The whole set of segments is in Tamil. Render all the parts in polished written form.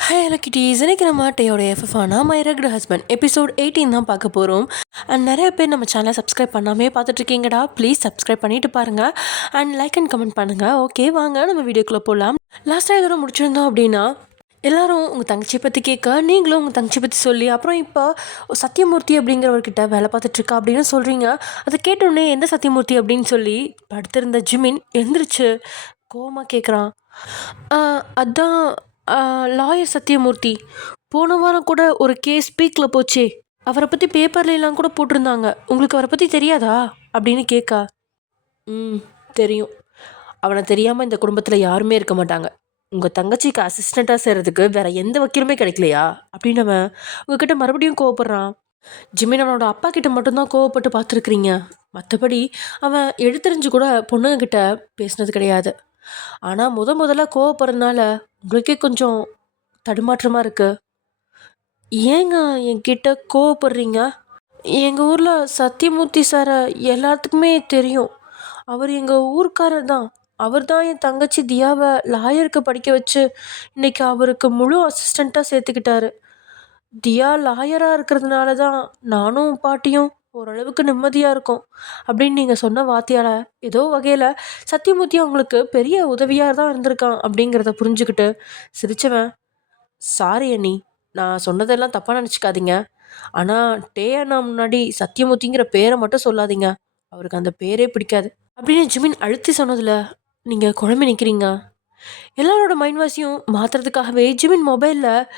ஹாய் லக்கிட்டீஸ், இன்னைக்கு நம்ம டேயோட எஃப்எஃப்ஆனா மை ரெகுலர் ஹஸ்பண்ட் எபிசோட் 18 தான் பார்க்க போகிறோம். அண்ட் நிறைய பேர் நம்ம சேனலை சப்ஸ்கிரைப் பண்ணாமே பார்த்துட்ருக்கீங்கடா. ப்ளீஸ் சப்ஸ்கிரைப் பண்ணிட்டு பாருங்கள் அண்ட் லைக் அண்ட் கமெண்ட் பண்ணுங்கள். ஓகே, வாங்க நம்ம வீடியோக்குள்ளே போகலாம். லாஸ்ட்டாக இதோட முடிச்சிருந்தோம் அப்படின்னா, எல்லாரும் உங்கள் தங்கச்சியை பற்றி கேட்க, நீங்களும் உங்கள் தங்கச்சி பற்றி சொல்லி, அப்புறம் இப்போ சத்யமூர்த்தி அப்படிங்கிறவர்கிட்ட வேலை பார்த்துட்ருக்கா அப்படின்னு சொல்கிறீங்க. அதை கேட்டோடனே எந்த சத்யமூர்த்தி அப்படின்னு சொல்லி படுத்திருந்த ஜிமின் எழுந்திரிச்சு கோவமாக கேட்குறான். அதான் லாயர் சத்யமூர்த்தி. போன வாரம் கூட ஒரு கேஸ் ஸ்பீக்கில் போச்சே, அவரை பற்றி பேப்பர்லாம் கூட போட்டிருந்தாங்க. உங்களுக்கு அவரை பற்றி தெரியாதா அப்படின்னு கேட்கா. தெரியும். அவனை தெரியாமல் இந்த குடும்பத்தில் யாருமே இருக்க மாட்டாங்க. உங்கள் தங்கச்சிக்கு அசிஸ்டண்ட்டாக செய்கிறதுக்கு வேறு எந்த வக்கீலுமே கிடைக்கலையா அப்படின்னு அவன் உங்ககிட்ட மறுபடியும் கோவப்படுறான். ஜிமின் அவனோட அப்பா கிட்ட மட்டும்தான் கோவப்பட்டு பார்த்துருக்குறீங்க. மற்றபடி அவன் எடுத்தறிஞ்சு கூட பொண்ணுங்கக்கிட்ட பேசினது கிடையாது. ஆனால் முதல்ல கோவப்படுறதுனால உங்களுக்கே கொஞ்சம் தடுமாற்றமாக இருக்குது. ஏங்க என்கிட்ட கோவப்படுறீங்க? எங்கள் ஊரில் சத்யமூர்த்தி சாரை எல்லாத்துக்குமே தெரியும். அவர் எங்கள் ஊர்க்காரர் தான். அவர் தான் என் தங்கச்சி தியாவை லாயருக்கு படிக்க வச்சு இன்னைக்கு அவருக்கு முழு அசிஸ்டண்ட்டாக சேர்த்துக்கிட்டாரு. தியா லாயராக இருக்கிறதுனால தான் நானும் பாட்டியும் ஓரளவுக்கு நிம்மதியாக இருக்கும் அப்படின்னு நீங்கள் சொன்ன வார்த்தையால் ஏதோ வகையில் சத்யமூர்த்தி அவங்களுக்கு பெரிய உதவியாக தான் இருந்திருக்கான் அப்படிங்கிறத புரிஞ்சுக்கிட்டு சிரிச்சவன், சாரி அண்ணி, நான் சொன்னதெல்லாம் தப்பாக நினச்சிக்காதீங்க. ஆனால் டே அண்ணா முன்னாடி சத்யமூர்த்திங்கிற பேரை மட்டும் சொல்லாதீங்க, அவருக்கு அந்த பேரே பிடிக்காது அப்படின்னு ஜிமின் அழுத்தி சொன்னதில் நீங்கள் குழம்பி நிற்கிறீங்க. எல்லாரோட மைண்ட் வாஷையும் மாற்றுறதுக்காகவே ஜிமின் மொபைலில்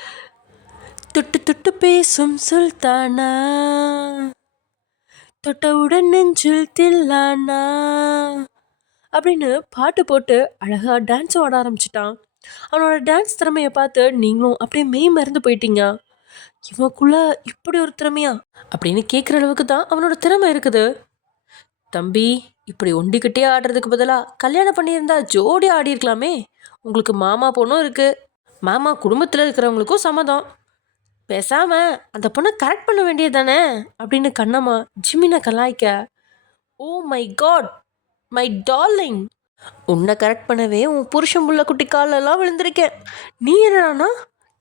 தொட்டு தொட்டு பேசும் சுல்தானா, தொட்டவுடன் நெஞ்சில் தில்லானா அப்படின்னு பாட்டு போட்டு அழகாக டான்ஸும் ஆட ஆரம்பிச்சிட்டான். அவனோட டான்ஸ் திறமையை பார்த்து நீங்களும் அப்படியே மெய் மறந்து போயிட்டீங்க. இவனுக்குள்ள இப்படி ஒரு திறமையா அப்படின்னு கேட்குற அளவுக்கு தான் அவனோட திறமை இருக்குது. தம்பி, இப்படி ஒண்டிக்கிட்டே ஆடுறதுக்கு பதிலாக கல்யாணம் பண்ணியிருந்தா ஜோடி ஆடி இருக்கலாமே. உங்களுக்கு மாமா பொண்ணும் இருக்குது, மாமா குடும்பத்தில் இருக்கிறவங்களுக்கும் சம்மதம். பேசாமல் அந்த பொண்ணை கரெக்ட் பண்ண வேண்டியது தானே அப்படின்னு கண்ணம்மா ஜிமினை கலாய்க்க. Oh my god, my darling, உன்னை கரெக்ட் பண்ணவே உன் புருஷன் புள்ள குட்டி காலெல்லாம் விழுந்திருக்கேன். நீ என்னடானா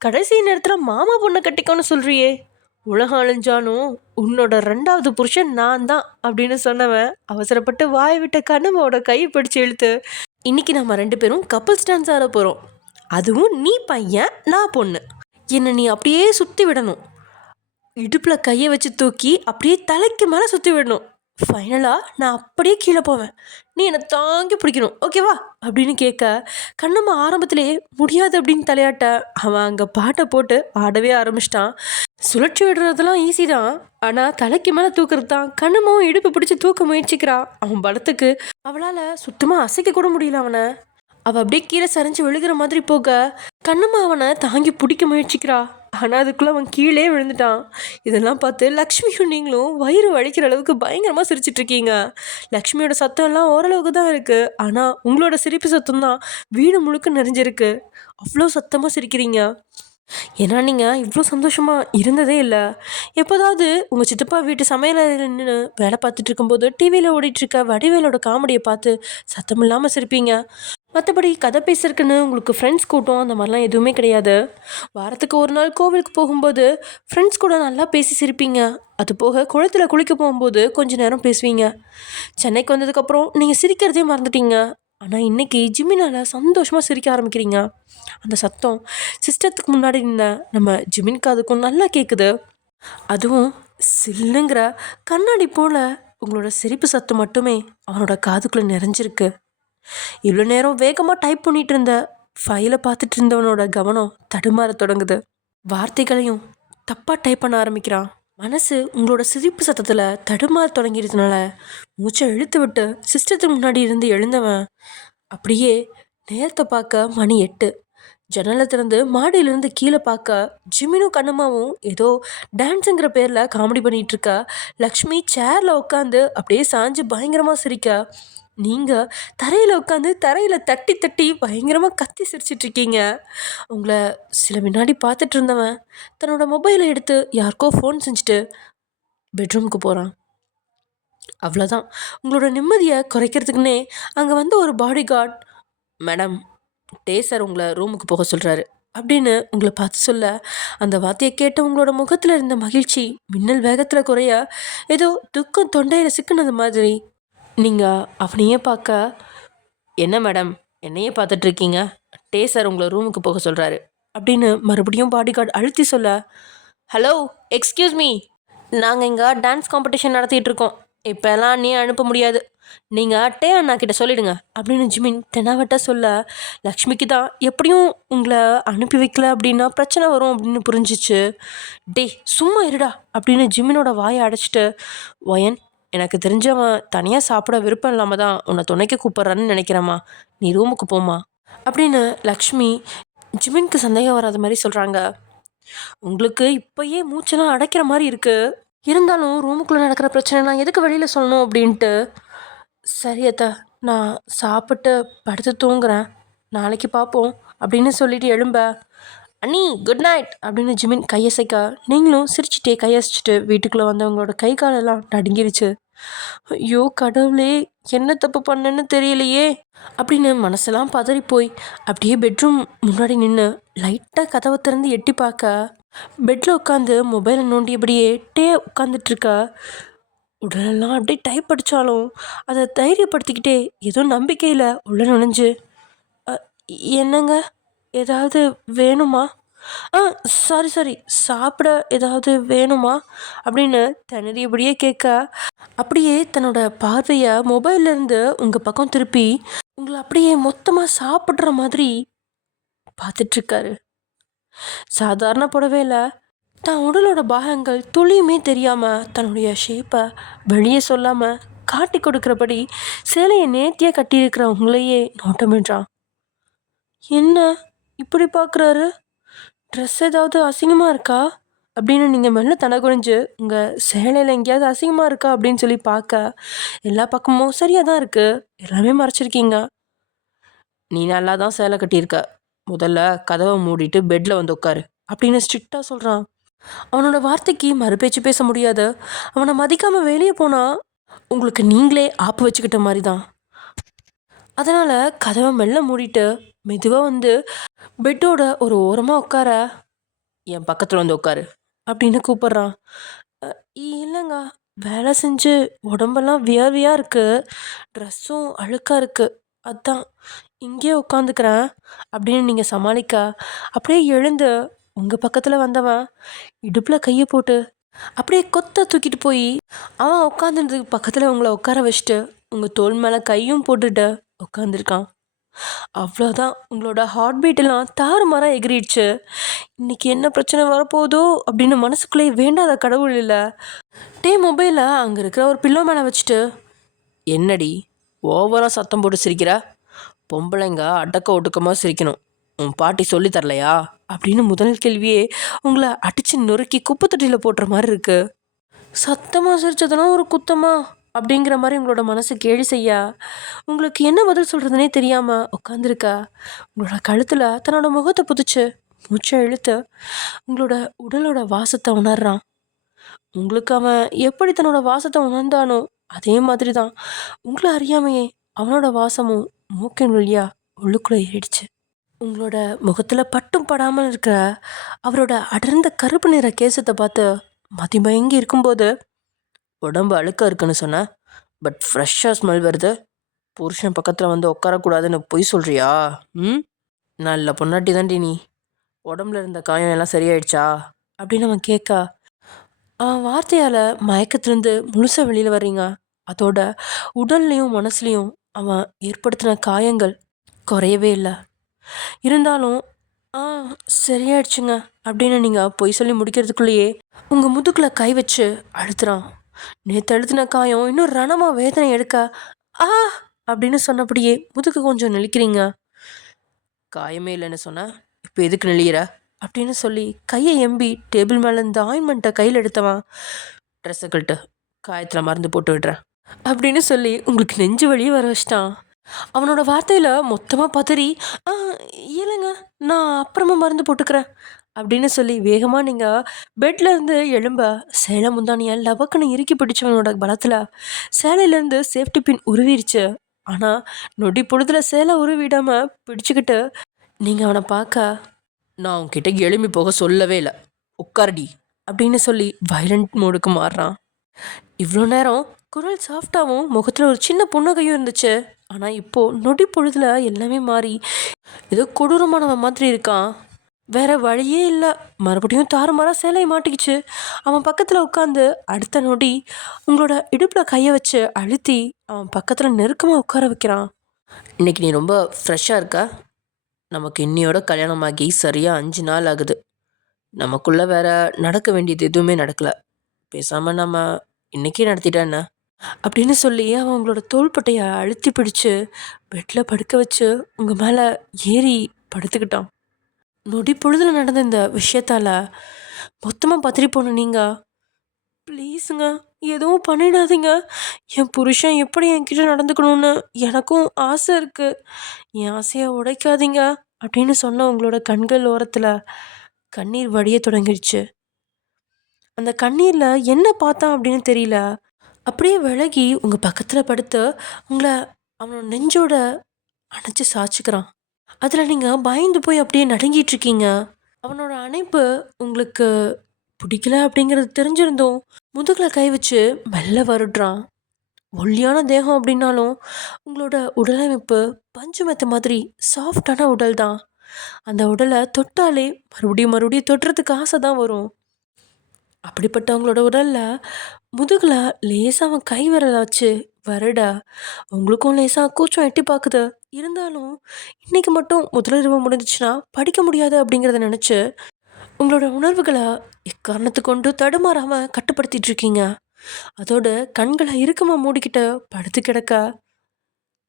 கடைசி நேரத்தில் மாமா பொண்ணை கட்டிக்கோன்னு சொல்கிறியே. உலகம் அழிஞ்சாலும் உன்னோட 2வது புருஷன் நான் தான் அப்படின்னு சொன்னவன் அவசரப்பட்டு வாய் விட்ட கண்ணம்மாவோட கையை பிடிச்சி இழுத்து, இன்னைக்கு நம்ம 2 பேரும் கப்புள்ஸ் டான்ஸ் ஆட போகிறோம். அதுவும் நீ பையன் நான் பொண்ணு. என்னை நீ அப்படியே சுற்றி விடணும். இடுப்பில் கையை வச்சு தூக்கி அப்படியே தலைக்கு மேலே சுற்றி விடணும். ஃபைனலாக நான் அப்படியே கீழே போவேன். நீ என்னை தாங்கி பிடிக்கணும், ஓகேவா அப்படின்னு கேட்க, கண்ணம்மா ஆரம்பத்திலேயே முடியாது அப்படின்னு தலையாட்ட அவன் அங்கே பாட்டை போட்டு ஆடவே ஆரம்பிச்சிட்டான். சுழற்சி விடுறதெல்லாம் ஈஸி தான், ஆனால் தலைக்கு மேலே தூக்குறது தான். கண்ணம்மாவும் இடுப்பு பிடிச்சி தூக்க முயற்சிக்கிறான். அவன் பலத்துக்கு அவளால் சுத்தமாக அசைக்க கூட முடியல அவனை. அவள் அப்படியே கீழே சரிஞ்சு விழுகிற மாதிரி போக கண்ணம்மா அவனை தாங்கி பிடிக்க முயற்சிக்கிறா. ஆனால் அதுக்குள்ளே அவன் கீழே விழுந்துட்டான். இதெல்லாம் பார்த்து லக்ஷ்மியும் நீங்களும் வயிறு வலிக்கிற அளவுக்கு பயங்கரமாக சிரிச்சிட்ருக்கீங்க. லக்ஷ்மியோட சத்தம் எல்லாம் ஓரளவுக்கு தான் இருக்குது, ஆனால் உங்களோட சிரிப்பு சத்தம் தான் வீடு முழுக்க நிறைஞ்சிருக்கு. அவ்வளோ சத்தமாக சிரிக்கிறீங்க. ஏன்னா நீங்கள் இவ்வளோ சந்தோஷமாக இருந்ததே இல்லை. எப்போதாவது உங்கள் சித்தப்பா வீட்டு சமையலில் நின்று வேலை பார்த்துட்டு இருக்கும்போது டிவியில் ஓடிட்டுருக்க வடிவேலோட காமெடியை பார்த்து சத்தம் இல்லாமல் சிரிப்பீங்க. மற்றபடி கதை பேசுறதுக்குன்னு உங்களுக்கு ஃப்ரெண்ட்ஸ் கூட்டம் அந்த மாதிரிலாம் எதுவுமே கிடையாது. வாரத்துக்கு ஒரு நாள் கோவிலுக்கு போகும்போது ஃப்ரெண்ட்ஸ் கூட நல்லா பேசி சிரிப்பீங்க. அது போக குளத்தில் குளிக்க போகும்போது கொஞ்சம் நேரம் பேசுவீங்க. சென்னைக்கு வந்ததுக்கப்புறம் நீங்கள் சிரிக்கிறதே மறந்துட்டீங்க. ஆனால் இன்றைக்கி ஜிமினால் சந்தோஷமாக சிரிக்க ஆரம்பிக்கிறீங்க. அந்த சத்தம் சிஸ்டத்துக்கு முன்னாடி நின்ன நம்ம ஜிமின் காதுக்கும் நல்லா கேட்குது. அதுவும் சில்லுங்கிற கண்ணாடி போல் உங்களோட சிரிப்பு சத்தம் மட்டுமே அவனோட காதுக்குள்ளே நிறைஞ்சிருக்கு. இவ்வளோ நேரம் வேகமாக டைப் பண்ணிகிட்டு இருந்த ஃபைலை பார்த்துட்டு இருந்தவனோட கவனம் தடுமாற தொடங்குது. வார்த்தைகளையும் தப்பாக டைப் பண்ண ஆரம்பிக்கிறான். மனசு உங்களோட சிரிப்பு சத்தத்தில் தடுமாற தொடங்கிடுறதுனால மூச்சை இழுத்து விட்டு சிஸ்டத்துக்கு முன்னாடி இருந்து எழுந்தவன் அப்படியே நேரத்தை பார்க்க மணி 8. ஜன்னலை திறந்து மாடியிலேருந்து கீழே பார்க்க ஜிமினும் கண்ணம்மாவும் ஏதோ டான்ஸுங்கிற பேரில் காமெடி பண்ணிகிட்டு இருக்கா. லக்ஷ்மி சேரில் உட்காந்து அப்படியே சாஞ்சு பயங்கரமாக சிரிக்க, நீங்கள் தரையில் உட்காந்து தரையில் தட்டி தட்டி பயங்கரமாக கத்தி சிரிச்சிட்ருக்கீங்க. உங்களை சில முன்னாடி பார்த்துட்டு இருந்தவன் தன்னோட மொபைலை எடுத்து யாருக்கோ ஃபோன் செஞ்சுட்டு பெட்ரூமுக்கு போகிறான். அவ்வளோதான். உங்களோட நிம்மதியை குறைக்கிறதுக்குன்னே அங்கே வந்து ஒரு பாடி கார்ட், மேடம் டே சார் உங்களை ரூமுக்கு போக சொல்கிறாரு, அப்படின்னு உங்களை பார்த்து சொல்ல, அந்த வார்த்தையை கேட்ட உங்களோட முகத்தில் இருந்த மகிழ்ச்சி மின்னல் வேகத்தில் குறைய, ஏதோ துக்கம் தொண்டையில் சிக்கினது மாதிரி. நீங்கள் அவனையே பார்க்க, என்ன மேடம் என்னையே பார்த்துட்டு இருக்கீங்க, டே சார் உங்களை ரூமுக்கு போக சொல்கிறாரு அப்படின்னு மறுபடியும் பாடிகார்டு அழுத்தி சொல்ல, ஹலோ எக்ஸ்கியூஸ் மீ, நாங்கள் இங்கே டான்ஸ் காம்படிஷன் நடத்திட்டு இருக்கோம், இப்போல்லாம் நீ அனுப்ப முடியாது, நீங்கள் டே அண்ணா கிட்ட சொல்லிடுங்க அப்படின்னு ஜிமின் தெனாவட்ட சொல்ல, லக்ஷ்மிக்கு தான் எப்படியும் உங்களை அனுப்பி வைக்கல அப்படின்னா பிரச்சனை வரும் அப்படின்னு புரிஞ்சிச்சு. டே சும்மா இருடா அப்படின்னு ஜிமினோட வாயை அடைச்சிட்டு, ஒயன் எனக்கு தெரிஞ்சவன் தனியாக சாப்பிட விருப்பம் இல்லாமல் தான் உன்னை துணைக்க கூப்பிட்றான்னு நினைக்கிறேம்மா, நீ ரூமுக்கு போமா அப்படின்னு லக்ஷ்மி ஜிமினுக்கு சந்தேகம் வராத மாதிரி சொல்கிறாங்க. உங்களுக்கு இப்போயே மூச்செல்லாம் அடைக்கிற மாதிரி இருக்குது, இருந்தாலும் ரூமுக்குள்ளே நடக்கிற பிரச்சனை நான் எதுக்கு வெளியில் சொல்லணும் அப்படின்ட்டு. சரி அத்தா, நான் சாப்பிட்டு படுத்து தூங்குறேன், நாளைக்கு பார்ப்போம் அப்படின்னு சொல்லிட்டு எழும்ப, அண்ணி குட் நைட் அப்படின்னு ஜிமின் கையசைக்க, நீங்களும் சிரிச்சிட்டே கையசிச்சுட்டு வீட்டுக்குள்ளே வந்தவங்களோட கை காலெல்லாம் நடுங்கிருச்சு. ஐயோ கடவுளே, என்ன தப்பு பண்ணேன்னு தெரியலையே அப்படின்னு மனசெல்லாம் பதறி போய் அப்படியே பெட்ரூம் முன்னாடி நின்று லைட்டாக கதவை திறந்து எட்டி பார்க்க, பெட்டில் உட்காந்து மொபைலை நோண்டியபடியே டே உட்காந்துட்ருக்க. உடலெல்லாம் அப்படியே டைப் அடித்தாலும் அதை தைரியப்படுத்திக்கிட்டே ஏதோ நம்பிக்கையில் உள்ள நுழைஞ்சு, என்னங்க ஏதாவது வேணுமா, சாரி சாப்பிட ஏதாவது வேணுமா அப்படின்னு திணறியபடியே கேட்க, அப்படியே தன்னோட பார்வையை மொபைல்லேருந்து உங்கள் பக்கம் திருப்பி உங்களை அப்படியே மொத்தமாக சாப்பிட்ற மாதிரி பார்த்துட்ருக்காரு. சாதாரண புடவையில் தன் உடலோட பாகங்கள் துளியுமே தெரியாமல் தன்னுடைய ஷேப்பை வெளியே சொல்லாமல் காட்டி கொடுக்குறபடி சேலையை நேர்த்தியாக கட்டியிருக்கிறவங்களையே நோட்டமிடுறான். என்ன இப்படி பார்க்குறாரு, ட்ரெஸ் ஏதாவது அசிங்கமாக இருக்கா அப்படின்னு நீங்கள் மெல்ல தலை குனிஞ்சு உங்கள் சேலையில் எங்கேயாவது அசிங்கமாக இருக்கா அப்படின்னு சொல்லி பார்க்க, எல்லா பக்கமும் சரியாக தான் இருக்குது, எல்லாமே மறைச்சிருக்கீங்க. நீ நல்லா தான் சேலை கட்டியிருக்க, முதல்ல கதவை மூடிட்டு பெட்டில் வந்து உட்காரு அப்படின்னு ஸ்ட்ரிக்டாக சொல்கிறான். அவனோட வார்த்தைக்கு மறுபேச்சு பேச முடியாது. அவனை மதிக்காமல் வெளியே போனால் உங்களுக்கு நீங்களே ஆப்பு வச்சுக்கிட்ட மாதிரி தான். அதனால் கதவை மெல்ல மூடிட்டு மெதுவாக வந்து பெட்டோட ஒரு ஓரமாக உட்கார, என் பக்கத்தில் வந்து உட்காரு அப்படின்னு கூப்பிட்றான். இல்லைங்க, வேலை செஞ்சு உடம்பெல்லாம் வியர்வையாக இருக்குது, ட்ரெஸ்ஸும் அழுக்காக இருக்குது, அதான் இங்கேயே உட்காந்துக்கிறேன் அப்படின்னு நீங்கள் சமாளிக்க, அப்படியே எழுந்து உங்கள் பக்கத்தில் வந்தவன் இடுப்பில் கையை போட்டு அப்படியே கொத்த தூக்கிட்டு போய் அவன் உட்காந்துறதுக்கு பக்கத்தில் உங்களை உட்கார வச்சுட்டு உங்கள் தோல் மேலே கையும் போட்டுட்டு உட்காந்துருக்கான். அவ்வளோதான், உங்களோட ஹார்ட் பீட்டெல்லாம் தாறுமாறாக எகிரிடுச்சு. இன்றைக்கி என்ன பிரச்சனை வரப்போதோ அப்படின்னு மனசுக்குள்ளேயே வேண்டாத கடவுள் இல்லை. மொபைலை அங்கே இருக்கிற ஒரு பில்லோ மேலே வச்சுட்டு, என்னடி ஓவராக சத்தம் போட்டு சிரிக்கிற, பொம்பளைங்க அடக்க ஒடுக்கமாக சிரிக்கணும், உன் பாட்டி சொல்லி தரலையா அப்படின்னு முதல் கேள்வியே உங்களை அடித்து நொறுக்கி குப்பை தொட்டியில் போட்டுற மாதிரி இருக்குது. சத்தமாக சிரிச்சதெல்லாம் ஒரு குத்தமா அப்படிங்கிற மாதிரி உங்களோட மனசு கேலி செய்ய, உங்களுக்கு என்ன பதில் சொல்கிறதுனே தெரியாமல் உட்காந்துருக்கா. உங்களோட கழுத்தில் தன்னோட முகத்தை புதிச்சு மூச்சை இழுத்து உங்களோட உடலோட வாசத்தை உணர்றான். உங்களுக்கு அவன் எப்படி தன்னோட வாசத்தை உணர்ந்தானோ அதே மாதிரி தான் உங்களை அறியாமையே அவனோட வாசமும் மூக்கின் வழியா உள்ளுக்குள்ளே ஏறிடுச்சு. உங்களோட முகத்தில் பட்டும் படாமல் இருக்கிற அவரோட அடர்ந்த கருப்பு நிற கேசத்தை பார்த்து மதிமயங்கி இருக்கும்போது, உடம்பு அழுக்காக இருக்குன்னு சொன்னேன், பட் ஃப்ரெஷ்ஷாக ஸ்மெல் வருது, புருஷன் பக்கத்தில் வந்து உட்காரக்கூடாதுன்னு பொய் சொல்கிறியா? நல்ல பொன்னாட்டி தாண்டி நீ, உடம்புல இருந்த காயம் எல்லாம் சரியாயிடுச்சா அப்படின்னு அவன் கேட்க, அவன் வார்த்தையால் மயக்கத்துலேருந்து முழுசாக வெளியில் வர்றீங்க. அதோட உடல்லையும் மனசுலையும் அவன் ஏற்படுத்தின காயங்கள் குறையவே இல்லை. இருந்தாலும் சரியாயிடுச்சுங்க அப்படின்னு நீங்கள் பொய் சொல்லி முடிக்கிறதுக்குள்ளேயே உங்கள் முதுகில் கை வச்சு அழுத்துறான். நேற்று அழுத்தின காயம் இன்னும் ரணமாக வேதனை எடுக்க, அப்படின்னு சொன்னபடியே முதுகு கொஞ்சம் நெளிக்கிறீங்க. காயமே இல்லைன்னு சொன்ன, இப்போ எதுக்கு நெளிகிற அப்படின்னு சொல்லி கையை எம்பி டேபிள் மேலே இந்த ஆயின்மெண்ட்டை கையில் எடுத்தவன், ட்ரெஸ்ஸை கழட்டு, காயத்தில் மருந்து போட்டு விடுறேன் அப்படின்னு சொல்லி உங்களுக்கு நெஞ்சு வழியே வர வச்சிட்டான். அவனோட வார்த்தையில் மொத்தமாக பதறி, இல்லைங்க நான் அப்புறமா மருந்து போட்டுக்கிறேன் அப்படின்னு சொல்லி வேகமாக நீங்கள் பெட்டில் இருந்து எழும்ப சேலை முந்தானியை லவக்குன்னு இறுக்கி பிடிச்சவனோட பலத்தில் சேலையிலேருந்து சேஃப்டி பின் உருவிடுச்சு. ஆனால் நொடி பொழுதுல சேலை உருவிடாமல் பிடிச்சிக்கிட்டு நீங்கள் அவனை பார்க்க, நான் உன்கிட்ட எழும்பி போக சொல்லவே இல்லை, உட்காரடி அப்படின்னு சொல்லி வயலண்ட் மோடுக்கு மாறுறான். இவ்வளோ நேரம் குரல் சாஃப்டாகவும் முகத்தில் ஒரு சின்ன புன்னகையும் இருந்துச்சு. ஆனால் இப்போது நொடி பொழுதுல எல்லாமே மாறி ஏதோ கொடூரமானவன் மாதிரி இருக்கான். வேற வழியே இல்லை, மறுபடியும் தாறுமாறாக சேலையை மாட்டிக்கிச்சு. அவன் பக்கத்தில் உட்காந்து அடுத்த நொடி உங்களோட இடுப்பில் கையை வச்சு அழுத்தி அவன் பக்கத்தில் நெருக்கமாக உட்கார வைக்கிறான். இன்னைக்கு நீ ரொம்ப ஃப்ரெஷ்ஷாக இருக்க. நமக்கு இன்னையோட கல்யாணமாகி சரியாக 5 நாள் ஆகுது. நமக்குள்ளே வேற நடக்க வேண்டியது எதுவுமே நடக்கலை. பேசாமல் நம்ம இன்னைக்கே நடத்திட்டா என்ன அப்படின்னு சொல்லி அவன் உங்களோட தோள்பட்டையை அழுத்தி பிடிச்சு பெட்டில் படுக்க வச்சு உங்கள் மேலே ஏறி படுத்துக்கிட்டான். நொடி பொழுதில் நடந்த இந்த விஷயத்தால் மொத்தமாக பத்திரி போன நீங்கள், ப்ளீஸுங்க எதுவும் பண்ணிடாதீங்க. என் புருஷன் எப்படி என்கிட்ட நடந்துக்கணும்னு எனக்கும் ஆசை இருக்குது. என் ஆசையை உடைக்காதீங்க அப்படின்னு சொன்ன உங்களோட கண்கள் ஓரத்தில் கண்ணீர் வடிய தொடங்கிடுச்சு. அந்த கண்ணீரில் என்ன பார்த்தான் அப்படின்னு தெரியல. அப்படியே விலகி உங்கள் பக்கத்தில் படுத்து உங்களை அவனோட நெஞ்சோட அணைச்சி சாய்ச்சிக்கிறான். அதில் நீங்கள் பயந்து போய் அப்படியே நடுங்கிட்டு இருக்கீங்க. அவனோட அணைப்பு உங்களுக்கு பிடிக்கல அப்படிங்கிறது தெரிஞ்சிருந்தோம் முதுகில் கை வச்சு மெல்ல வருடுறான். ஒல்லியான தேகம் அப்படின்னாலும் உங்களோட உடலமைப்பு பஞ்சு மெத்த மாதிரி சாஃப்டான உடல் தான். அந்த உடலை தொட்டாலே மறுபடியும் மறுபடியும் தொட்டுறதுக்கு ஆசை தான் வரும். அப்படிப்பட்டவங்களோட உடலில் முதுகில் லேசாக அவன் கை விரலை வச்சு வருட உங்களுக்கும் லேசாக கூச்சம் எட்டி பார்க்குது. இருந்தாலும் இன்னைக்கு மட்டும் முதலிரவு முடிஞ்சிச்சுன்னா படிக்க முடியாது அப்படிங்கிறத நினச்சி உங்களோட உணர்வுகளை எக்காரணத்தை கொண்டு தடுமாறாமல் கட்டுப்படுத்திட்டு இருக்கீங்க. அதோட கண்களை இறுக்கமாக மூடிக்கிட்டு படுத்து கிடக்க,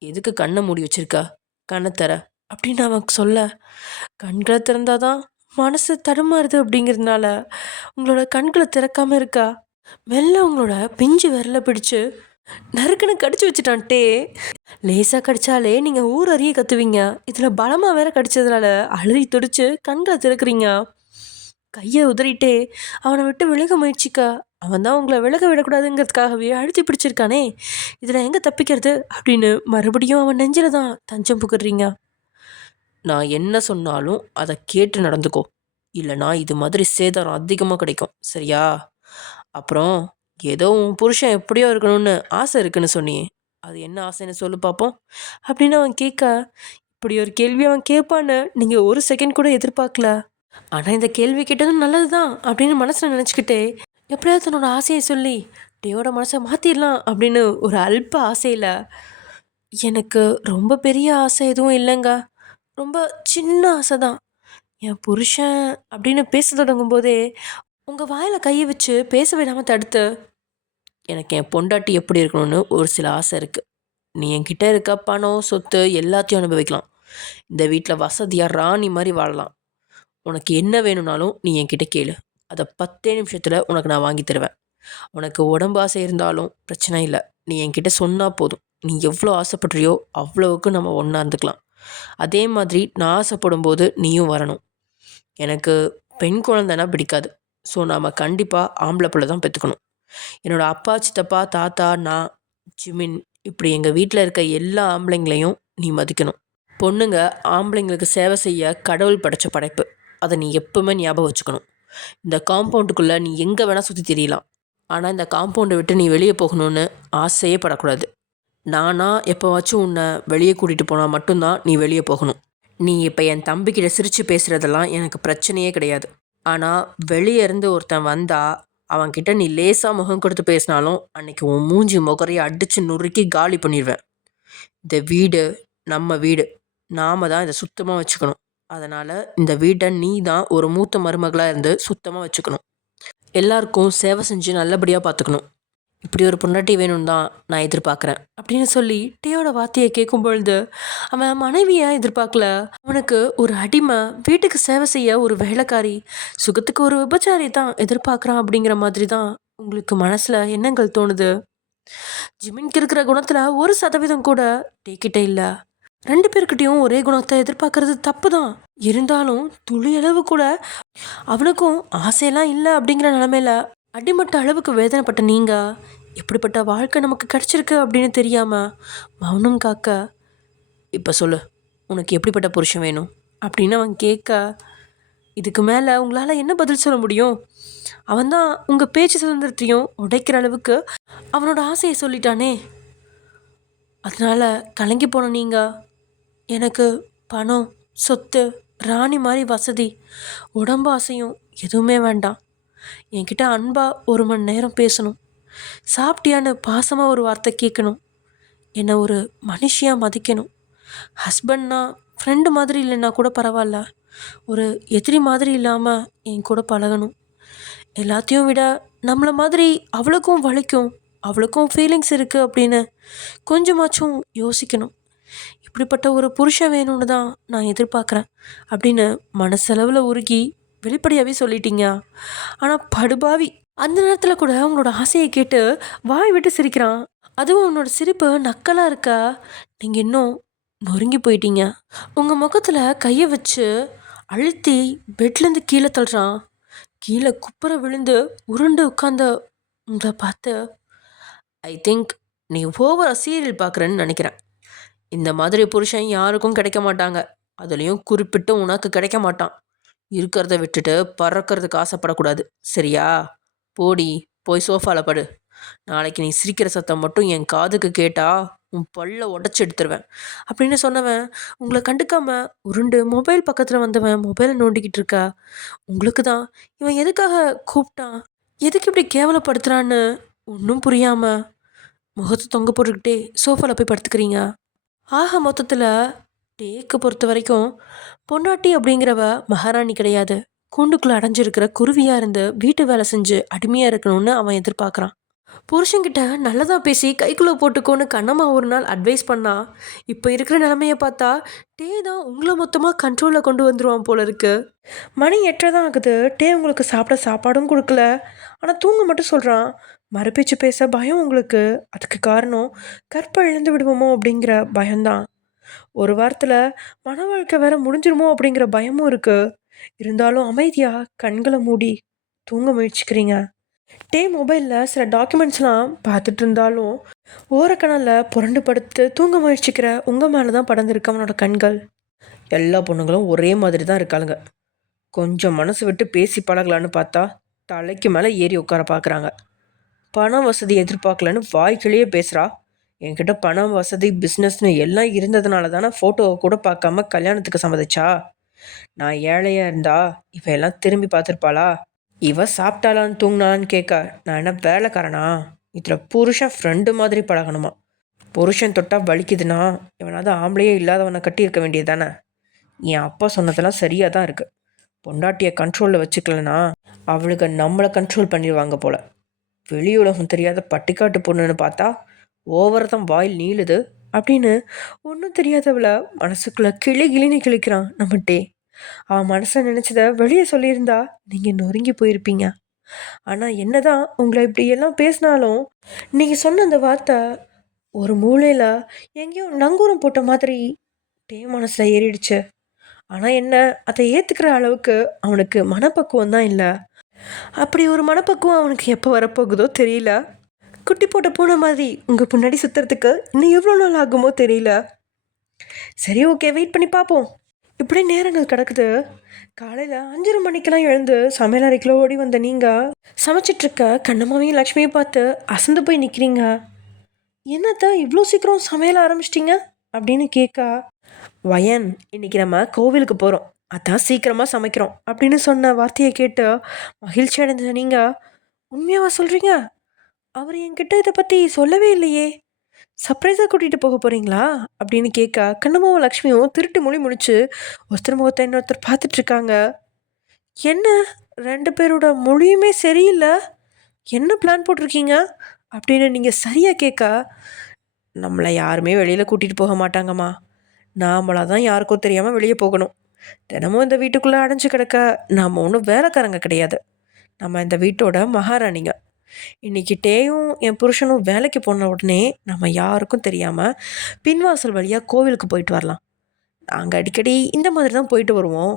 எதுக்கு கண்ணை மூடி வச்சிருக்கா, கண்ணை தர அப்படின்னு அவன் சொல்ல, கண்களை திறந்தாதான் மனசு தடுமாறுது அப்படிங்கிறதுனால உங்களோட கண்களை திறக்காம இருக்கா. மெல்ல உங்களோட பிஞ்சு விரல பிடிச்சு நறுக்குன்னு கடிச்சு வச்சுட்டான்ட்டே. லேசாக கடிச்சாலே நீங்கள் ஊர் அறிய கத்துவீங்க. இதில் பலமாக வேற கடிச்சதுனால அலறி துடிச்சு கண்களை திறக்கிறீங்க. கையை உதறிட்டே அவனை விட்டு விலக முயற்சிக்க, அவன் தான் உங்களை விலக விடக்கூடாதுங்கிறதுக்காகவே அழுத்தி பிடிச்சிருக்கானே, இதில் எங்கே தப்பிக்கிறது அப்படின்னு மறுபடியும் அவன் நெஞ்சில் தான் தஞ்சம் புகுறீங்க. நான் என்ன சொன்னாலும் அதை கேட்டு நடந்துக்கோ, இல்லைனா இது மாதிரி சேதாரம் அதிகமாக கிடைக்கும், சரியா? அப்புறம் ஏதோ உன் புருஷன் எப்படியோ இருக்கணும்னு ஆசை இருக்குன்னு சொன்னியே, அது என்ன ஆசைன்னு சொல்லு பார்ப்போம் அப்படின்னு அவன் கேட்க, இப்படி ஒரு கேள்வி அவன் கேட்பான்னு நீங்கள் ஒரு செகண்ட் கூட எதிர்பார்க்கல. ஆனால் இந்த கேள்வி கேட்டதும் நல்லது தான் அப்படின்னு மனசில் நினச்சிக்கிட்டே எப்படியாவது தன்னோட ஆசையை சொல்லி டேயோட மனசை மாற்றிடலாம் அப்படின்னு ஒரு அல்ப ஆசையில், எனக்கு ரொம்ப பெரிய ஆசை எதுவும் இல்லைங்க, ரொம்ப சின்ன ஆசை தான். என் புருஷன் அப்படின்னு பேச தொடங்கும் போதே உங்கள் வாயில் கையை வச்சு பேச விடாமல் தடுத்து, எனக்கு என் பொண்டாட்டி எப்படி இருக்கணும்னு ஒரு சில ஆசை இருக்குது. நீ என்கிட்ட இருக்க பணம் சொத்து எல்லாத்தையும் அனுபவிக்கலாம். இந்த வீட்டில் வசதியாக ராணி மாதிரி வாழலாம். உனக்கு என்ன வேணும்னாலும் நீ என்கிட்ட கேளு, அதை 10 நிமிஷத்தில் உனக்கு நான் வாங்கி தருவேன். உனக்கு உடம்பு ஆசை இருந்தாலும் பிரச்சனை இல்லை, நீ என்கிட்ட சொன்னால் போதும். நீ எவ்வளோ ஆசைப்படுறியோ அவ்வளோவுக்கு நம்ம ஒன்றா இருந்துக்கலாம். அதே மாதிரி நான் ஆசைப்படும் போது நீயும் வரணும். எனக்கு பெண் குழந்தைனா பிடிக்காது. ஸோ நாம் கண்டிப்பாக ஆம்பளை பிள்ளை தான் பெற்றுக்கணும். என்னோடய அப்பா சித்தப்பா தாத்தா நான் ஜிமின் இப்படி எங்கள் வீட்டில் இருக்க எல்லா ஆம்பளைங்களையும் நீ மதிக்கணும். பொண்ணுங்க ஆம்பளைங்களுக்கு சேவை செய்ய கடவுள் படைச்ச படைப்பு, அதை நீ எப்பவுமே ஞாபகம் வச்சுக்கணும். இந்த காம்பவுண்டுக்குள்ளே நீ எங்கே வேணால் சுற்றி தெரியலாம், ஆனால் இந்த காம்பவுண்டை விட்டு நீ வெளியே போகணும்னு ஆசையே படக்கூடாது. நானா எப்போவாச்சும் உன்னை வெளியே கூட்டிகிட்டு போனால் மட்டும்தான் நீ வெளியே போகணும். நீ இப்போ என் தம்பிக்கிட்ட சிரித்து பேசுகிறதெல்லாம் எனக்கு பிரச்சனையே கிடையாது. ஆனால் வெளியே இருந்து ஒருத்தன் வந்தால் அவன்கிட்ட நீ லேசாக முகம் கொடுத்து பேசினாலும் அன்றைக்கி உன் மூஞ்சி முகரையை அடித்து நுறுக்கி காலி பண்ணிடுவேன். இந்த வீடு நம்ம வீடு, நாம் தான் இதை சுத்தமாக வச்சுக்கணும். அதனால் இந்த வீட்டை நீ தான் ஒரு மூத்த மருமகளாக இருந்து சுத்தமாக வச்சுக்கணும். எல்லாருக்கும் சேவை செஞ்சு நல்லபடியாக பார்த்துக்கணும். இப்படி ஒரு பொண்டாட்டி வேணும்னு தான் நான் எதிர்பார்க்குறேன் அப்படின்னு சொல்லி டேயோட வார்த்தையை கேட்கும் பொழுது அவன் மனைவியாக எதிர்பார்க்கல. அவனுக்கு ஒரு அடிமை, வீட்டுக்கு சேவை செய்ய ஒரு வேலைக்காரி, சுகத்துக்கு ஒரு விபச்சாரி தான் எதிர்பார்க்குறான் அப்படிங்கிற மாதிரி தான் உங்களுக்கு மனசில் எண்ணங்கள் தோணுது. ஜிமின்க்கு இருக்கிற குணத்தில் 1% கூட டேக்கிட்ட இல்லை. 2 பேர்கிட்டையும் ஒரே குணத்தை எதிர்பார்க்கறது தப்பு தான். இருந்தாலும் துளி அளவு கூட அவனுக்கும் ஆசையெல்லாம் இல்லை அப்படிங்கிற நிலமையில அடிமட்ட அளவுக்கு வேதனைப்பட்ட நீங்கள் எப்படிப்பட்ட வாழ்க்கை நமக்கு கிடச்சிருக்கு அப்படின்னு தெரியாமல் மௌனம் காக்க, இப்போ சொல்லு, உனக்கு எப்படிப்பட்ட புருஷன் வேணும் அப்படின்னு அவன் கேட்க, இதுக்கு மேலே உங்களால் என்ன பதில் சொல்ல முடியும்? அவன் தான் உங்கள் பேச்சு சுதந்திரத்தையும் உடைக்கிற அளவுக்கு அவனோட ஆசையை சொல்லிட்டானே. அதனால் கலங்கி போன நீங்கள் எனக்கு பணம், சொத்து, ராணி மாதிரி வசதி, உடம்பு ஆசையும் எதுவுமே வேண்டாம். என்கிட்ட அன்பாக 1 மணி நேரம் பேசணும், சாப்பிட்டியான்னு பாசமாக ஒரு வார்த்தை கேட்கணும், என்னை ஒரு மனுஷியாக மதிக்கணும். ஹஸ்பண்ட்னா ஃப்ரெண்டு மாதிரி இல்லைன்னா கூட பரவாயில்ல, ஒரு எதிரி மாதிரி இல்லாமல் என் கூட பழகணும். எல்லாத்தையும் விட நம்மளை மாதிரி அவளுக்கும் வலிக்கும், அவளுக்கும் ஃபீலிங்ஸ் இருக்குது அப்படின்னு கொஞ்சமாச்சும் யோசிக்கணும். இப்படிப்பட்ட ஒரு புருஷன் வேணும்னு தான் நான் எதிர்பார்க்குறேன் அப்படின்னு மனசளவில் உருகி வெளிப்படையாகவே சொல்லிட்டீங்க. ஆனால் படுபாவி அந்த நேரத்தில் கூட அவங்களோட ஆசையை கேட்டு வாய் விட்டு சிரிக்கிறான். அதுவும் அவனோட சிரிப்பு நக்கலாக இருக்கா. நீங்கள் இன்னும் நொறுங்கி போயிட்டீங்க. உங்கள் முகத்தில் கையை வச்சு அழுத்தி பெட்லேருந்து கீழே தள்ளுறான். கீழே குப்புற விழுந்து உருண்டு உட்காந்த உங்களை பார்த்து, ஐ திங்க் நீ ஓவராக சீரியல் பார்க்குறேன்னு நினைக்கிறேன். இந்த மாதிரி புருஷன் யாருக்கும் கிடைக்க மாட்டாங்க, அதுலேயும் குறிப்பிட்டு உனக்கு கிடைக்க மாட்டான். இருக்கிறத விட்டுட்டு பறக்கிறதுக்கு ஆசைப்படக்கூடாது, சரியா? போடி, போய் சோஃபாவில் படு. நாளைக்கு நீ சிரிக்கிற சத்தம் மட்டும் என் காதுக்கு கேட்டா உன் பல்ல உடச்சி எடுத்துருவேன் அப்படின்னு சொன்னவன் உங்களை கண்டுக்காம உருண்டு மொபைல் பக்கத்தில் வந்தவன் மொபைலை நோண்டிக்கிட்டு இருக்கா. உங்களுக்கு தான் இவன் எதுக்காக கூப்பிட்டான், எதுக்கு இப்படி கேவலப்படுத்துறான்னு ஒன்றும் புரியாமல் முகத்தை தொங்க போட்டுக்கிட்டே சோஃபாவில் போய் படுத்துக்கிறீங்க. ஆக மொத்தத்தில் டேக்கு பொறுத்த வரைக்கும் பொண்டாட்டி அப்படிங்கிறவ மகாராணி கிடையாது, கூண்டுக்குள்ளே அடைஞ்சிருக்கிற குருவியாக இருந்து வீட்டு வேலை செஞ்சு அடிமையாக இருக்கணும்னு அவன் எதிர்பார்க்குறான். புருஷன்கிட்ட நல்லதாக பேசி கைக்குள்ளே போட்டுக்கோன்னு கண்ணம்மா ஒரு நாள் அட்வைஸ் பண்ணா. இப்போ இருக்கிற நிலமையை பார்த்தா டே தான் உங்களை மொத்தமாக கண்ட்ரோலில் கொண்டு வந்துடுவான் போல இருக்கு. மணி 8 தான் ஆகுது. டே உங்களுக்கு சாப்பிட சாப்பாடும் கொடுக்கல, ஆனால் தூங்க மட்டும் சொல்கிறான். மறுபேச்சு பேச பயம் உங்களுக்கு. அதுக்கு காரணம் கற்பை இழந்து விடுவோமோ அப்படிங்கிற பயம்தான். ஒரு வாரத்தில் மன வாழ்க்கை வேற முடிஞ்சிருமோ அப்படிங்கிற பயமும் இருக்குது. இருந்தாலும் அமைதியாக கண்களை மூடி தூங்க முயற்சிக்கிறீங்க. டே மொபைலில் சில டாக்குமெண்ட்ஸ்லாம் பார்த்துட்டு இருந்தாலும் ஓரக்கணலில் புரண்டு படுத்து தூங்க முயற்சிக்கிற உங்கள் மேலே தான் படர்ந்துருக்கு அவனோட கண்கள். எல்லா பொண்ணுங்களும் ஒரே மாதிரி தான் இருக்காளுங்க. கொஞ்சம் மனசு விட்டு பேசி பழகலான்னு பார்த்தா தலைக்கு மேலே ஏறி உட்கார பார்க்குறாங்க. பண வசதி எதிர்பார்க்கலன்னு வாய்க்கிலேயே பேசுகிறா. என்கிட்ட பணம், வசதி, பிஸ்னஸ்னு எல்லாம் இருந்ததுனால தானே ஃபோட்டோவை கூட பார்க்காம கல்யாணத்துக்கு சம்மதிச்சா. நான் ஏழையாக இருந்தா இவ எல்லாம் திரும்பி பார்த்துருப்பாளா? இவ சாப்பிட்டாலான்னு தூங்கினான்னு கேட்க நான் என்ன வேலைக்காரனா? இதில் புருஷன் ஃப்ரெண்டு மாதிரி பழகணுமா? புருஷன் தொட்டால் வலிக்குதுன்னா இவனாவது ஆம்பளையே இல்லாதவனை கட்டியிருக்க வேண்டியது தானே. என் அப்பா சொன்னதெல்லாம் சரியாக தான் இருக்குது. பொண்டாட்டியை கண்ட்ரோலில் வச்சுக்கலன்னா அவளுக்கு நம்மளை கண்ட்ரோல் பண்ணிடுவாங்க போல். வெளி உலகம் தெரியாத பட்டிக்காட்டு பொண்ணுன்னு பார்த்தா ஓவர தான் வாயில் நீளுது அப்படின்னு ஒன்றும் தெரியாதவளை மனசுக்குள்ளே கிளி கிளின்னு கிழிக்கிறான் நம்ம டே. அவன் மனசை நினச்சதை வெளியே சொல்லியிருந்தா நீங்கள் நொறுங்கி போயிருப்பீங்க. ஆனால் என்னதான் உங்களை இப்படி எல்லாம் பேசினாலும் நீங்கள் சொன்ன அந்த வார்த்தை ஒரு மூலையில் எங்கேயோ நங்கூரம் போட்ட மாதிரி டே மனசில் ஏறிடுச்சு. ஆனால் என்ன, அதை ஏற்றுக்கிற அளவுக்கு அவனுக்கு மனப்பக்குவம் தான் இல்லை. அப்படி ஒரு மனப்பக்குவம் அவனுக்கு எப்போ வரப்போகுதோ தெரியல. குட்டி போட்ட பூனை மாதிரி உங்கள் பின்னாடி சுற்றுறதுக்கு இன்னும் எவ்வளோ நாள் ஆகுமோ தெரியல. சரி, ஓகே, வெயிட் பண்ணி பார்ப்போம். இப்படி நேரங்கள் கிடக்குது. காலையில் 5:30 மணிக்கெல்லாம் எழுந்து சமையல் அறைக்குள்ள ஓடி வந்த நீங்கள் சமைச்சிட்ருக்க கண்ணம்மாவையும் லக்ஷ்மியும் பார்த்து அசந்து போய் நிற்கிறீங்க. என்னத்தான் இவ்வளோ சீக்கிரம் சமையல் ஆரம்பிச்சிட்டிங்க அப்படின்னு கேட்கா. வயன், இன்னைக்கு நம்ம கோவிலுக்கு போகிறோம், அதான் சீக்கிரமாக சமைக்கிறோம் அப்படின்னு சொன்ன வார்த்தையை கேட்டு மகிழ்ச்சி அடைஞ்ச நீங்கள், உண்மையாவா சொல்கிறீங்க? அவர் என்கிட்ட இதை பற்றி சொல்லவே இல்லையே, சர்ப்ரைஸாக கூட்டிகிட்டு போக போகிறீங்களா அப்படின்னு கேட்க கண்ணம்மாவும் லக்ஷ்மியும் திருட்டு மொழி முடிச்சு ஒருத்தர் முகத்தை இன்னொருத்தர் பார்த்துட்ருக்காங்க. என்ன 2 பேரோட மொழியுமே சரியில்லை, என்ன பிளான் போட்டிருக்கீங்க அப்படின்னு நீங்கள் சரியாக கேட்க, நம்மளை யாருமே வெளியில் கூட்டிகிட்டு போக மாட்டாங்கம்மா, நாமளாக தான் யாருக்கும் தெரியாமல் வெளியே போகணும். தினமும் இந்த வீட்டுக்குள்ளே அடைஞ்சு கிடக்க நாம் ஒன்றும் வேலைக்காரங்க கிடையாது, நம்ம இந்த வீட்டோட மகாராணிங்க. இன்றைக்கி டேயும் என் புருஷனும் வேலைக்கு போன உடனே நம்ம யாருக்கும் தெரியாமல் பின்வாசல் வழியாக கோவிலுக்கு போயிட்டு வரலாம். நாங்கள் அடிக்கடி இந்த மாதிரி தான் போயிட்டு வருவோம்.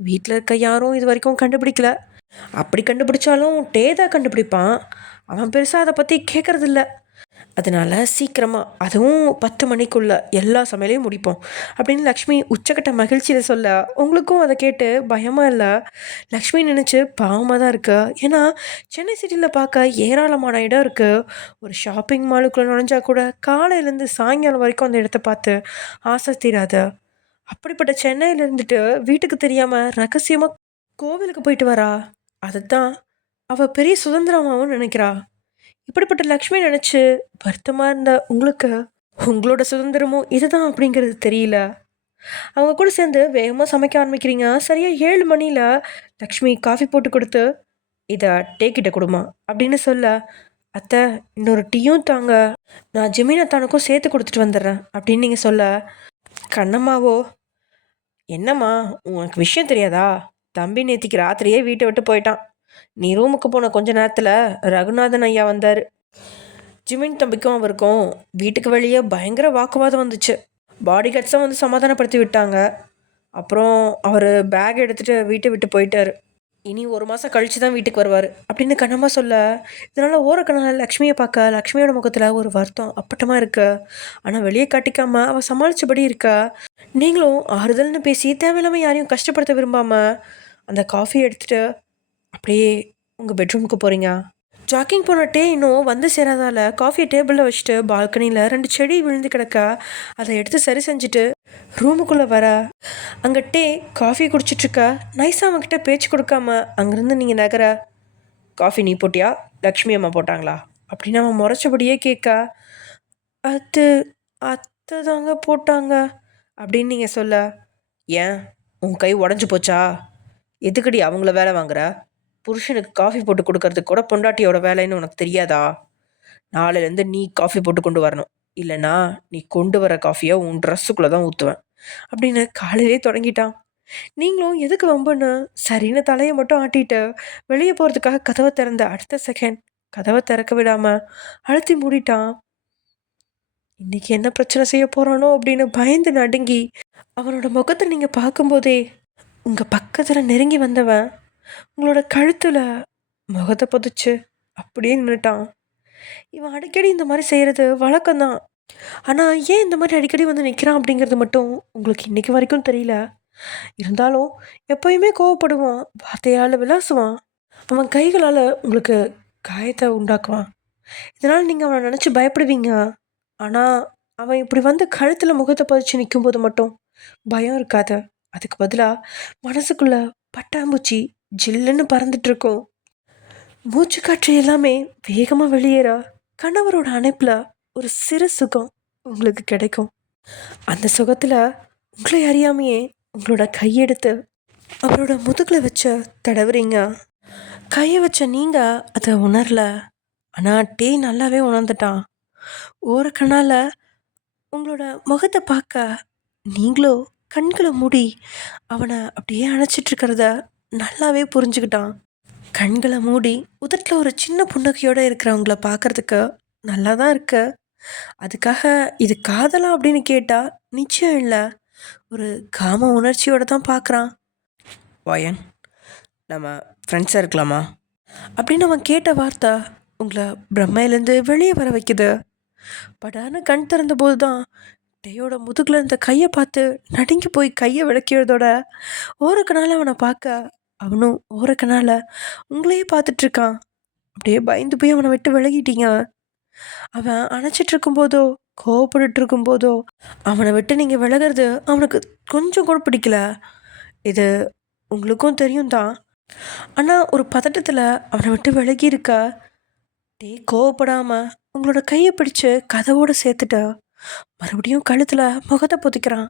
வீட்டில் இருக்க யாரும் இது வரைக்கும் கண்டுபிடிக்கல. அப்படி கண்டுபிடிச்சாலும் டே தான் கண்டுபிடிப்பான். அவன் பெருசாக அதை பற்றி கேட்குறதில்ல. அதனால் சீக்கிரமாக அதுவும் 10 மணிக்குள்ளே எல்லா சமையலையும் முடிப்போம் அப்படின்னு லக்ஷ்மி உச்சக்கட்ட மகிழ்ச்சியில் சொல்ல உங்களுக்கும் அதை கேட்டு பயமாக இல்லை லக்ஷ்மி நினச்சி பாவமாக தான் இருக்கு. ஏன்னா சென்னை சிட்டியில் பார்க்க ஏராளமான இடம் இருக்குது. ஒரு ஷாப்பிங் மாலுக்குள்ளே நுழைஞ்சா கூட காலையிலேருந்து சாயங்காலம் வரைக்கும் அந்த இடத்த பார்த்து ஆசை தீராது. அப்படிப்பட்ட சென்னையில் இருந்துட்டு வீட்டுக்கு தெரியாமல் ரகசியமாக கோவிலுக்கு போயிட்டு வரா. அதுதான் அவள் பெரிய சுதந்திரமாகவும் நினைக்கிறா. இப்படிப்பட்ட லக்ஷ்மி நினச்சி வருத்தமாக இருந்த உங்களுக்கு உங்களோட சுதந்திரமும் இதுதான் அப்படிங்கிறது தெரியல. அவங்க கூட சேர்ந்து வேகமாக சமைக்க ஆரம்பிக்கிறீங்க. சரியாக 7 மணியில் லக்ஷ்மி காஃபி போட்டு கொடுத்து இதை டேக்கிட்ட கொடுமா அப்படின்னு சொல்ல, அத்தை இன்னொரு டீயும் தாங்க, நான் ஜெமீன் அத்தானுக்கும் சேர்த்து கொடுத்துட்டு வந்துடுறேன் அப்படின்னு நீங்கள் சொல்ல, கண்ணம்மாவோ என்னம்மா உனக்கு விஷயம் தெரியாதா? தம்பி நேத்திக்கு ராத்திரியே வீட்டை விட்டு போயிட்டான். நீ ரூமுக்கு போன கொஞ்ச நேரத்தில் ரகுநாதன் ஐயா வந்தார். ஜிமின் தம்பிக்கும் அவருக்கும் வீட்டுக்கு வெளியே பயங்கர வாக்குவாதம் வந்துச்சு. பாடி கார்ட்ஸும் வந்து சமாதானப்படுத்தி விட்டாங்க. அப்புறம் அவர் பேக் எடுத்துகிட்டு வீட்டை விட்டு போயிட்டார். இனி 1 மாதம் கழித்து தான் வீட்டுக்கு வருவார் அப்படின்னு கண்ணம்மா சொல்ல, இதனால் ஓரக்கண்ணால் லக்ஷ்மியை பார்க்க லக்ஷ்மியோட முகத்தில் ஒரு வருத்தம் அப்பட்டமாக இருக்கு. ஆனால் வெளியே காட்டிக்காமல் அவள் சமாளித்தபடி இருக்கா. நீங்களும் ஆறுதல்னு பேசி தேவையில்லாமல் யாரையும் கஷ்டப்படுத்த விரும்பாமல் அந்த காஃபி எடுத்துகிட்டு அப்படியே உங்கள் பெட்ரூமுக்கு போகிறீங்க. ஜாக்கிங் போன டே இன்னும் வந்து சேராதால் காஃபியை டேபிளில் வச்சுட்டு பால்கனியில் 2 செடி விழுந்து கிடக்க அதை எடுத்து சரி செஞ்சுட்டு ரூமுக்குள்ளே வர, அங்கே டே காஃபி குடிச்சிட்ருக்க நைஸாக அவங்ககிட்ட பேச்சு கொடுக்காம அங்கேருந்து நீங்கள் நகர, காஃபி நீ போட்டியா லக்ஷ்மி அம்மா போட்டாங்களா அப்படின்னு அவன் முறைச்சபடியே கேட்க, அது அத்தை தாங்க போட்டாங்க அப்படின்னு நீங்கள் சொல்ல, ஏன் உன் கை உடஞ்சி போச்சா? எதுக்கடி அவங்கள வேலை வாங்குற? புருஷனுக்கு காஃபி போட்டு கொடுக்கறதுக்கு கூட பொண்டாட்டியோட வேலைன்னு உனக்கு தெரியாதா? நாளையிலேருந்து நீ காஃபி போட்டு கொண்டு வரணும், இல்லைனா நீ கொண்டு வர காஃபியை உன் ட்ரெஸ்ஸுக்குள்ளே தான் ஊற்றுவேன் அப்படின்னு காலையிலே தொடங்கிட்டான். நீங்களும் எதுக்கு வம்புன்னு சரின்னு தலையை மட்டும் ஆட்டிட்டு வெளியே போகிறதுக்காக கதவை திறந்த அடுத்த செகண்ட் கதவை திறக்க விடாமல் அழுத்தி மூடிட்டான். இன்னைக்கு என்ன பிரச்சனை செய்ய போகிறானோ அப்படின்னு பயந்து நடுங்கி அவனோட முகத்தை நீங்கள் பார்க்கும்போதே உங்கள் பக்கத்தில் நெருங்கி வந்தவன் உங்களோட கழுத்தில் முகத்தை புதைச்சு அப்படியே நின்றுட்டான். இவன் அடிக்கடி இந்த மாதிரி செய்கிறது வழக்கம்தான். ஆனால் ஏன் இந்த மாதிரி அடிக்கடி வந்து நிற்கிறான் அப்படிங்கிறது மட்டும் உங்களுக்கு இன்றைக்கி வரைக்கும் தெரியல. இருந்தாலும் எப்போயுமே கோவப்படுவான், வார்த்தையால் விளாசுவான், அவன் கைகளால் உங்களுக்கு காயத்தை உண்டாக்குவான். இதனால் நீங்கள் அவனை நினச்சி பயப்படுவீங்க. ஆனால் அவன் இப்படி வந்து கழுத்தில் முகத்தை பதிச்சு நிற்கும்போது மட்டும் பயம் இருக்காது. அதுக்கு பதிலாக மனசுக்குள்ளே பட்டாம்பூச்சி ஜில்லுன்னு பறந்துட்டுருக்கோம். மூச்சு காற்று எல்லாமே வேகமாக வெளியேற கணவரோட அணைப்பில் ஒரு சிறு சுகம் உங்களுக்கு கிடைக்கும். அந்த சுகத்தில் உங்களை அறியாமையே உங்களோட கையெடுத்து அவரோட முதுகில் வச்ச தடவுறீங்க. கையை வச்ச நீங்கள் அதை உணரல, ஆனால் டே நல்லாவே உணர்ந்துட்டான். ஓரக்கண்ணால் உங்களோட முகத்தை பார்க்க நீங்களோ கண்களை மூடி அவனை அப்படியே அணைச்சிட்ருக்கிறத நல்லாவே புரிஞ்சுக்கிட்டான். கண்களை மூடி உதட்டில் ஒரு சின்ன புன்னகையோடு இருக்கிறவங்கள பார்க்குறதுக்கு நல்லா தான் இருக்கு. அதுக்காக இது காதலா அப்படின்னு கேட்டால் நிச்சயம் இல்லை, ஒரு காம உணர்ச்சியோடு தான் பார்க்குறான். வயன் நம்ம ஃப்ரெண்ட்ஸாக இருக்கலாமா அப்படின்னு அவன் கேட்ட வார்த்தை உங்களை பிரம்மையிலேருந்து வெளியே வர வைக்குது. படான கண் திறந்தபோது தான் டேயோட முதுகில் இருந்த கையை பார்த்து நடுங்கி போய் கையை விளக்கியதோட ஓரக்கனால் அவனை பார்க்க அவனும் ஓரக்கனால் உங்களையே பார்த்துட்ருக்கான். அப்படியே பயந்து போய் அவனை விட்டு விலகிட்டீங்க. அவன் அணைச்சிட்டு இருக்கும்போதோ கோவப்பட்டு இருக்கும்போதோ அவனை விட்டு நீங்கள் விலகிறது அவனுக்கு கொஞ்சம் கூட பிடிக்கல. இது உங்களுக்கும் தெரியும் தான். ஆனால் ஒரு பதட்டத்தில் அவனை விட்டு விலகி இருக்க டே கோவப்படாமல் உங்களோட கையை பிடிச்சு கதவோடு சேர்த்துட்ட மறுபடியும் கழுத்தில் முகத்தை பொதிக்கிறான்.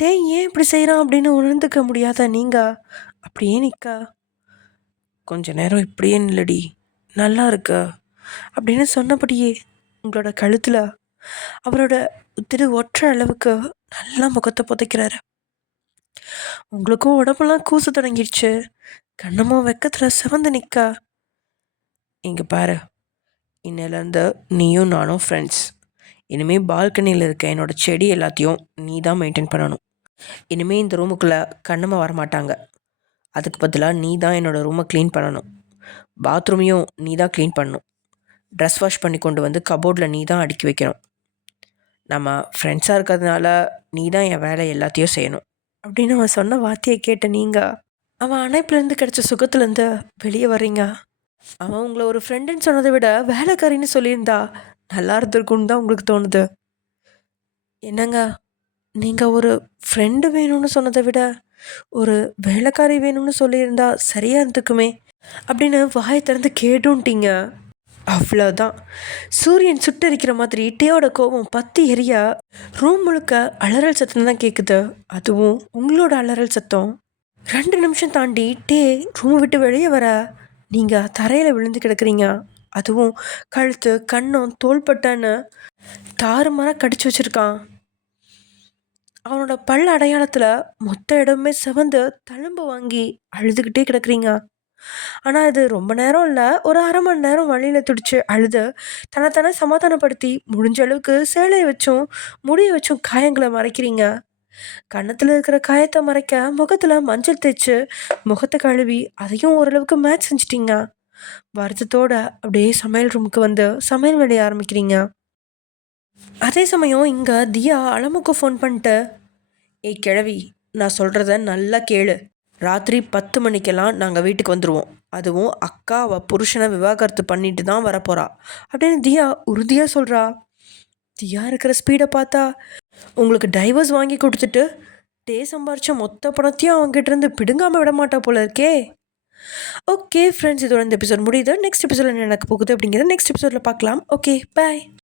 டே ஏன் இப்படி செய்கிறான் அப்படின்னு உணர்ந்துக்க முடியாத நீங்கள் அப்படியே நிற்க, கொஞ்ச நேரம் இப்படியே நில்லடி நல்லா இருக்க அப்படின்னு சொன்னபடியே உங்களோட கழுத்தில் அவரோட ஒற்றை அளவுக்கு நல்லா முகத்தை புதைக்கிறாரு. உங்களுக்கும் உடம்பெல்லாம் கூச தொடங்கிடுச்சு. கண்ணமோ வெக்கத்தில் சிவந்து நிற்க, இங்கே பாரு, இன்னிலேருந்து நீயும் நானும் ஃப்ரெண்ட்ஸ். இனிமேல் பால்கனியில் இருக்க என்னோடய செடி எல்லாத்தையும் நீ தான் மெயின்டைன் பண்ணணும். இனிமேல் இந்த ரூமுக்குள்ளே கண்ணம்மா வரமாட்டாங்க. அதுக்கு பதிலாக நீ தான் என்னோடய ரூமை க்ளீன் பண்ணணும். பாத்ரூமையும் நீ தான் க்ளீன் பண்ணணும். ட்ரெஸ் வாஷ் பண்ணி கொண்டு வந்து கபோர்டில் நீ தான் அடுக்கி வைக்கணும். நம்ம ஃப்ரெண்ட்ஸாக இருக்கிறதுனால நீ தான் என் வேலை எல்லாத்தையும் செய்யணும் அப்படின்னு அவன் சொன்ன வார்த்தையை கேட்ட நீங்கள் அவன் அணைப்புலேருந்து கிடைச்ச சுகத்துலேருந்து வெளியே வர்றீங்க. அவன் உங்களை ஒரு ஃப்ரெண்டுன்னு சொன்னதை விட வேலைக்காரின்னு சொல்லியிருந்தா நல்லா இருந்திருக்குன்னு தான் உங்களுக்கு தோணுது. என்னங்க, நீங்கள் ஒரு ஃப்ரெண்டு வேணும்னு சொன்னதை விட ஒரு வேலைக்காரி வேணும்னு சொல்லியிருந்தா சரியாக இருந்துக்குமே அப்படின்னு வாயை திறந்து கேட்டுன்ட்டீங்க. அவ்வளோதான். சூரியன் சுட்டரிக்கிற மாதிரி டேயோட கோபம் பற்றி எரிய ரூம் முழுக்க அலறல் சத்தம் தான் கேட்குது. அதுவும் உங்களோட அலறல் சத்தம். 2 நிமிஷம் தாண்டி டே ரூமை விட்டு வெளியே வர நீங்கள் தரையில் விழுந்து கிடக்குறீங்க. அதுவும் கழுத்து கண்ணம் தோள்பட்டன்னு தாறுமாற கடிச்சு வச்சுருக்கான். அவனோட பல் அடையாளத்தில் மொத்த இடமே செவந்து தழும்பு வாங்கி அழுதுகிட்டே கிடக்குறீங்க. ஆனால் இது ரொம்ப நேரம் இல்லை, ஒரு 1/2 மணி நேரம் வழியில் துடிச்சு அழுது தன்னைத்தானே சமாதானப்படுத்தி முடிஞ்ச அளவுக்கு சேலையை வச்சும் முடியை வச்சும் காயங்களை மறைக்கிறீங்க. கன்னத்தில் இருக்கிற காயத்தை மறைக்க முகத்தில் மஞ்சள் தேய்ச்சி முகத்தை கழுவி அதையும் ஓரளவுக்கு மேட்ச் செஞ்சிட்டிங்க. வருத்தத்தோட அப்படியே சமையல் ரூமுக்கு வந்து சமையல் வேலையை ஆரம்பிக்கிறீங்க. அதே சமயம் இங்கே தியா அலமுக்கு ஃபோன் பண்ணிட்டு, ஏய் கிழவி, நான் சொல்கிறத நல்லா கேளு. ராத்திரி 10 மணிக்கெல்லாம் நாங்கள் வீட்டுக்கு வந்துடுவோம். அதுவும் அக்கா அவள் புருஷனை விவாகரத்து பண்ணிட்டு தான் வரப்போகிறா அப்படின்னு தியா உறுதியாக சொல்கிறா. தியா இருக்கிற ஸ்பீடை பார்த்தா உங்களுக்கு டைவர்ஸ் வாங்கி கொடுத்துட்டு டே சம்பாரிச்ச மொத்த பணத்தையும் அவங்ககிட்ட இருந்து பிடுங்காமல் விட மாட்டா போல இருக்கே. ஓகே ஃப்ரெண்ட்ஸ், இதோட இந்த எபிசோட் முடியுது. நெக்ஸ்ட் எபிசோடில் என்ன நடக்க போகுது அப்படிங்கிறத நெக்ஸ்ட் எபிசோடில் பார்க்கலாம். ஓகே, பாய்.